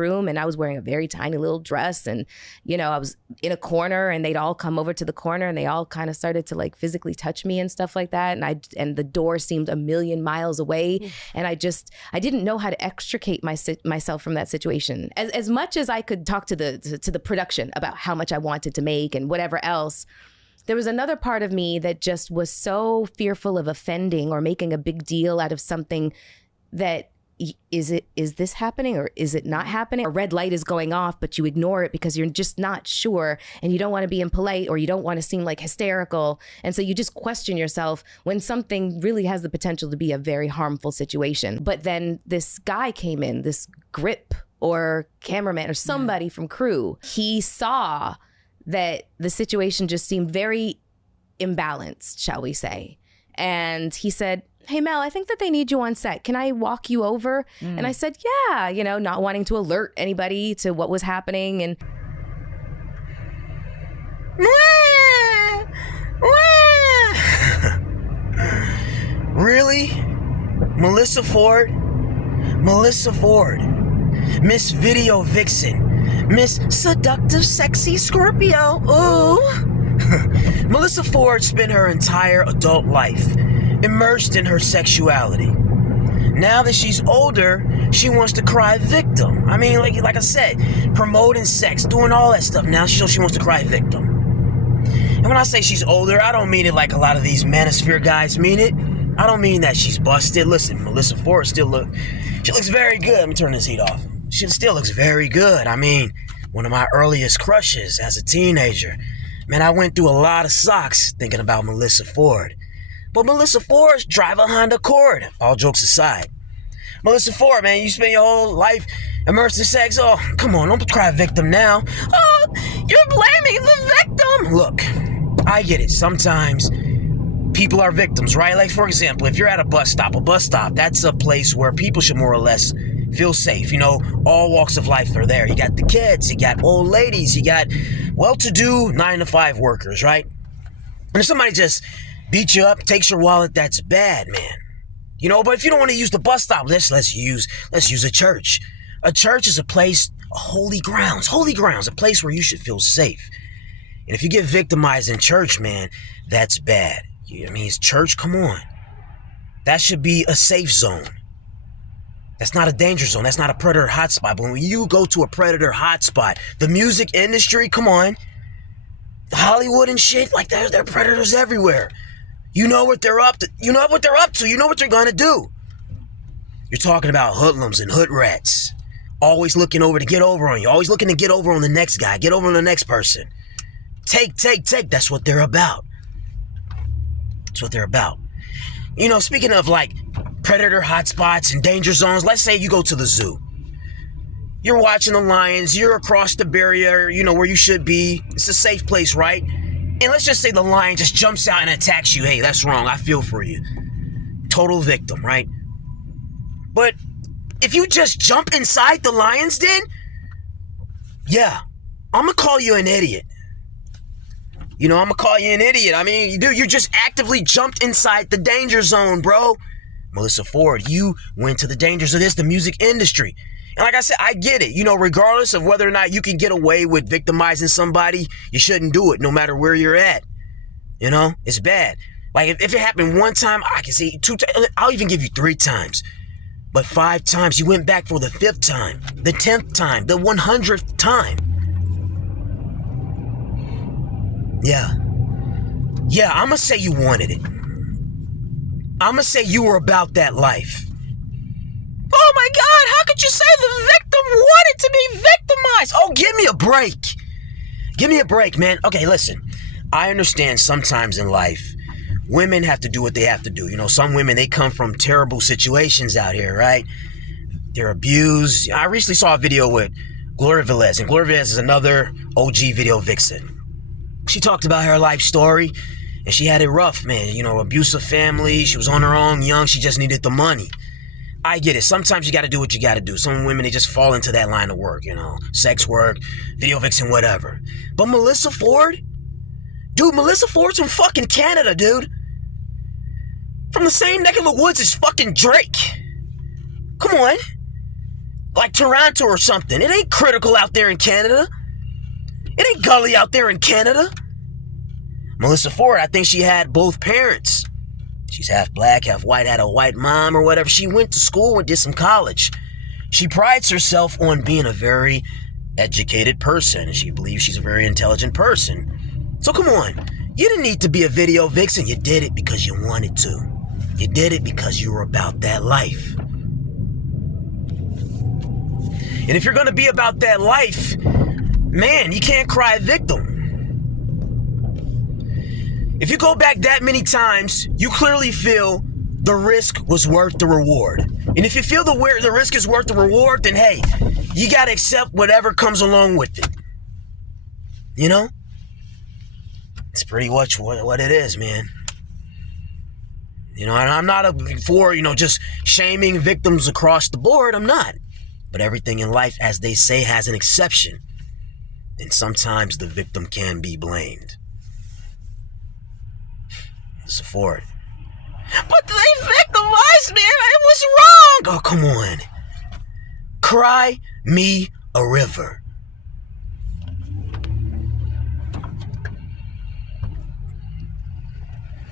room, and I was wearing a very tiny little dress, and I was in a corner, and they'd all come over to the corner, and they all kind of started to like physically touch me and stuff like that, and the door seemed a million miles away, and I didn't know how to extricate myself from that situation. As much as I could talk to the production about how much I wanted to make and whatever else, there was another part of me that just was so fearful of offending or making a big deal out of something that, is this happening or is it not happening? A red light is going off, but you ignore it because you're just not sure, and you don't want to be impolite, or you don't want to seem like hysterical. And so you just question yourself when something really has the potential to be a very harmful situation. But then this guy came in, this grip or cameraman or somebody from crew. He saw that the situation just seemed very imbalanced, shall we say. And he said, "Hey, Mel, I think that they need you on set. Can I walk you over?" And I said, yeah, not wanting to alert anybody to what was happening. And Really? Melyssa Ford? Melyssa Ford. Miss Video Vixen. Miss Seductive Sexy Scorpio. Ooh. Melyssa Ford spent her entire adult life immersed in her sexuality. Now that she's older, she wants to cry victim. I mean, like I said, promoting sex, doing all that stuff. Now she wants to cry victim. And when I say she's older, I don't mean it like a lot of these manosphere guys mean it. I don't mean that she's busted. Listen, Melyssa Ford she looks very good. Let me turn this heat off. She still looks very good. I mean, one of my earliest crushes as a teenager. Man, I went through a lot of socks thinking about Melyssa Ford. But Melyssa Ford drive a Honda Accord. All jokes aside. Melyssa Ford, man, you spend your whole life immersed in sex. Oh, come on, don't cry victim now. Oh, you're blaming the victim. Look, I get it. Sometimes people are victims, right? Like, for example, if you're at a bus stop, that's a place where people should more or less feel safe. All walks of life are there. You got the kids, you got old ladies, you got well-to-do 9-to-5 workers, right? And if somebody just beats you up, takes your wallet, that's bad, man. But if you don't want to use the bus stop, let's use a church. A church is a place, holy grounds, a place where you should feel safe. And if you get victimized in church, man, that's bad. It's church, come on. That should be a safe zone. That's not a danger zone. That's not a predator hotspot. But when you go to a predator hotspot, the music industry, come on, the Hollywood and shit, like there are predators everywhere. You know what they're up to. You know what they're up to. You know what they're gonna do. You're talking about hoodlums and hood rats, always looking over to get over on you. Always looking to get over on the next guy. Get over on the next person. Take. That's what they're about. That's what they're about. Speaking of like predator hotspots and danger zones, let's say you go to the zoo. You're watching the lions, you're across the barrier, where you should be. It's a safe place, right? And let's just say the lion just jumps out and attacks you. Hey, that's wrong. I feel for you. Total victim, right? But if you just jump inside the lion's den, yeah, I'm going to call you an idiot. I'm going to call you an idiot. I mean, you just actively jumped inside the danger zone, bro. Melyssa Ford, you went to the dangers of the music industry. And like I said, I get it. Regardless of whether or not you can get away with victimizing somebody, you shouldn't do it no matter where you're at. It's bad. Like, if it happened one time, I can say 2 times. I'll even give you 3 times. But 5 times, you went back for the 5th time, the 10th time, the 100th time. Yeah, I'm going to say you wanted it. I'm going to say you were about that life. Oh my God, how could you say the victim wanted to be victimized? Oh, give me a break. Give me a break, man. Okay, listen. I understand sometimes in life, women have to do what they have to do. Some women, they come from terrible situations out here, right? They're abused. I recently saw a video with Gloria Velez, and Gloria Velez is another OG video vixen. She talked about her life story, and she had it rough, man. Abusive family. She was on her own, young. She just needed the money. I get it. Sometimes you got to do what you got to do. Some women, they just fall into that line of work, sex work, video vixen, whatever. But Melyssa Ford? Dude, Melyssa Ford's from fucking Canada, dude. From the same neck of the woods as fucking Drake. Come on. like Toronto or something. It ain't critical out there in Canada. It ain't gully out there in Canada. Melyssa Ford, I think she had both parents. She's half black, half white, had a white mom or whatever. She went to school and did some college. She prides herself on being a very educated person, and she believes she's a very intelligent person. So come on, you didn't need to be a video vixen. You did it because you wanted to. You did it because you were about that life. And if you're going to be about that life, man, you can't cry victim. If you go back that many times, you clearly feel the risk was worth the reward. And if you feel the risk is worth the reward, then hey, you got to accept whatever comes along with it. You know? It's pretty much what it is, man. You know, and I'm not for, just shaming victims across the board. I'm not. But everything in life, as they say, has an exception. And sometimes the victim can be blamed. Melyssa Ford. But they victimized me. It was wrong. Oh, come on. Cry me a river.